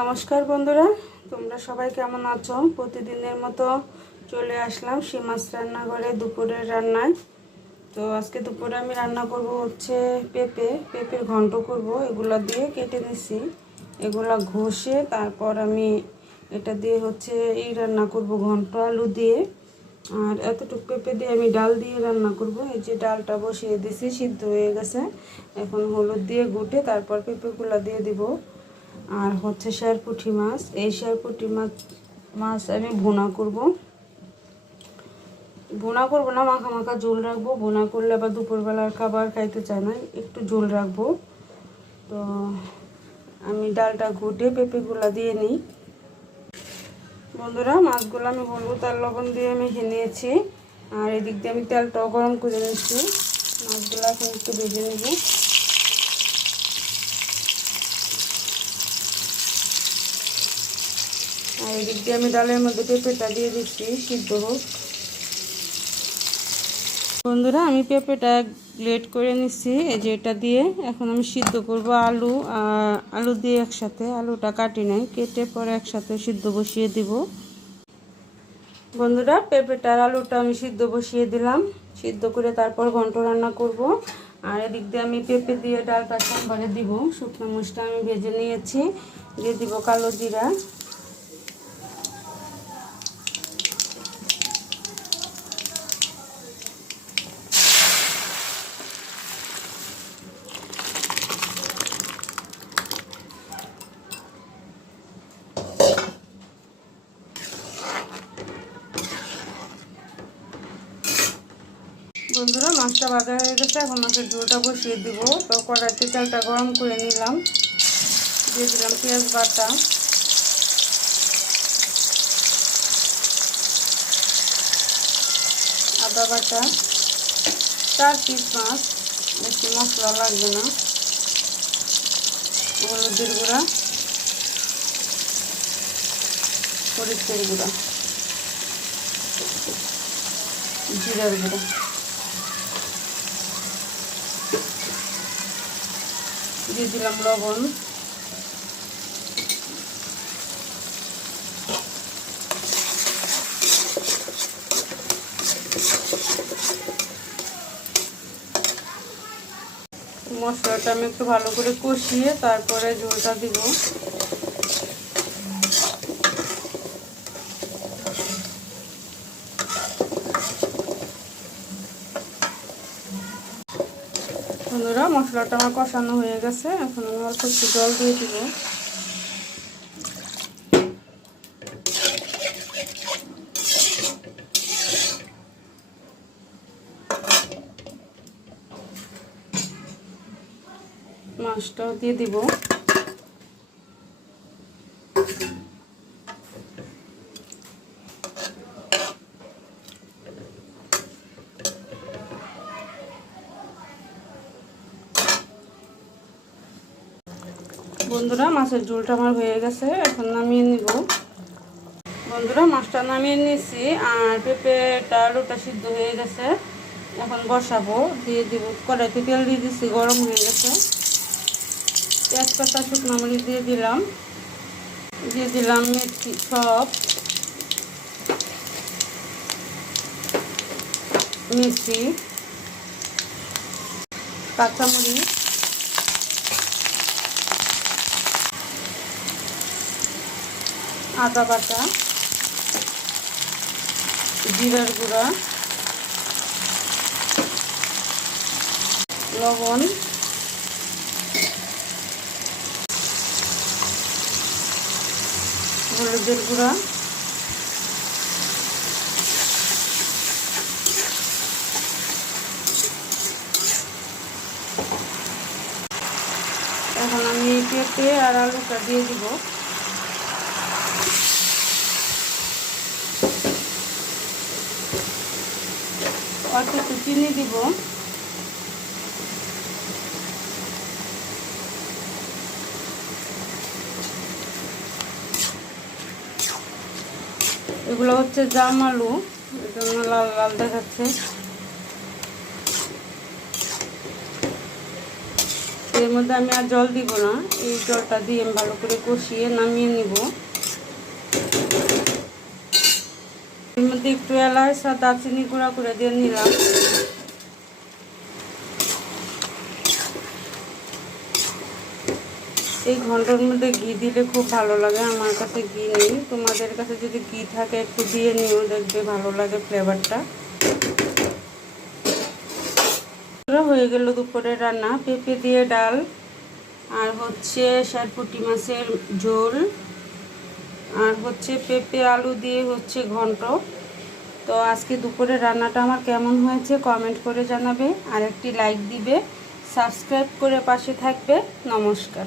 নমস্কার বন্ধুরা, তোমরা সবাই কেমন আছো? প্রতিদিনের মতো চলে আসলাম সীমাস রান্নাঘরে দুপুরের রান্নায়। তো আজকে দুপুরে আমি রান্না করব হচ্ছে পেঁপে, পেঁপের ঘন্ট করব, এগুলো দিয়ে কেটে নিছি। এগুলো ঘষে তারপর আমি এটা দিয়ে হচ্ছে এই রান্না করব ঘন্ট আলু দিয়ে। আর এতটুকু পেঁপে দিয়ে আমি ডাল দিয়ে রান্না করব। এই যে ডালটা বসিয়ে দিছি, সিদ্ধ হয়ে গেছে। এখন হলুদ দিয়ে গুটে তারপর পেঁপেগুলো দিয়ে দিব। আর হচ্ছে শেরপুঁটি মাছ। এই শেরপুঁটি মাছ মাছ আমি ভুনা করব। ভুনা করব না, মাখা মাখা ঝোল রাখব। ভুনা করলে আবার দুপুরবেলার খাবার খাইতে চায় না, একটু ঝোল রাখব। তো আমি ডালটা ঘুটে পেঁপেগুলা দিয়ে নিই। বন্ধুরা, মাছগুলো আমি বলব তার লবণ দিয়ে মেখে নিয়েছি। আর এদিক দিয়ে আমি তেলটাও গরম করে নিচ্ছি। মাছগুলো এখন একটু ভেজে নেব। আর এদিক দিয়ে আমি ডালের মধ্যে পেঁপেটা দিয়ে দিচ্ছি, সিদ্ধ হোক। বন্ধুরা, আমি পেঁপেটা গ্লেট করে নিচ্ছি, এই যে এটা দিয়ে। এখন আমি সিদ্ধ করব আলু আলু দিয়ে একসাথে, আলুটা কাটি নাই, কেটে পরে একসাথে সিদ্ধ বসিয়ে দিব। বন্ধুরা, পেঁপেটার আলুটা আমি সিদ্ধ বসিয়ে দিলাম, সিদ্ধ করে তারপর ঘন্ট রান্না করব। আর এদিক দিয়ে আমি পেঁপে দিয়ে ডালটা সোমবারে দিব, শুকনো মুচটা আমি ভেজে নিয়েছি, দিয়ে দিব কালো জিরা। বন্ধুরা, মাছটা বাজা হয়ে গেছে। এখন মাছের ঝোলটা বসিয়ে দিব। তো কড়াইতে তেলটা গরম করে নিলাম। দিয়ে দিলাম পেঁয়াজ বাটা। আদা বাটা। চার পিস মাছ। বেশি মশলা লাগবে না। হলুদের গুঁড়া। মরিচের গুঁড়া। জিরার গুঁড়া। দিয়ে দিলাম লবণ। মশলাটা আমি একটু ভালো করে কষিয়ে তারপরে ঝোলটা দিব বন্ধুরা মশলাটা আমার কষানো হয়ে গেছে। এখন আমি অল্প একটু জল দিয়ে দিব। মাছটাও দিয়ে দিব। বন্ধুরা, মাছের ঝোলটা আমার হয়ে গেছে, এখন নামিয়ে নিব। বন্ধুরা, মাছটা নামিয়ে নিয়েছি, আর পেঁপেটা, আলুটা সিদ্ধ হয়ে গেছে। এখন বসাবো, দিয়ে দিব, কড়াইতে তেল দিয়ে দিচ্ছি গরম হয়ে গেছে। তেজপাতা, শুকনো মরিচ দিয়ে দিলাম। দিয়ে দিলাম মেথি, সব। মেথি, কাঁচামরিচ। আদা বাটা জিরার গুঁড়া লবণ হলুদের গুঁড়া এখন আমি পেঁপে আর আলুটা দিয়ে দিব। অল্প একটু চিনি দিব। এগুলো হচ্ছে জাম আলু জন্য লাল লাল দেখাচ্ছে। এর মধ্যে আমি আর জল দিব না, এই জলটা দিয়ে ভালো করে কষিয়ে নামিয়ে নিব। মধ্যে একটু এলাচ আর দারচিনি গুঁড়া করে দিয়ে নিলাম। এই ঘণ্টার মধ্যে ঘি দিলে খুব ভালো লাগে, আমার কাছে ঘি নেই। তোমাদের কাছে যদি ঘি থাকে, একটু দিয়ে নিও, দেখবে ভালো লাগে ফ্লেভারটা হয়ে গেল দুপুরে রান্না, পেঁপে দিয়ে ডাল আর হচ্ছে শারপুটি মাছের ঝোল। আর হচ্ছে পেঁপে আলু দিয়ে হচ্ছে ঘন্ট। তো আজকে দুপুরে রান্নাটা আমার কেমন হয়েছে কমেন্ট করে জানাবে। আর একটি লাইক দিবে। সাবস্ক্রাইব করে পাশে থাকবে। নমস্কার।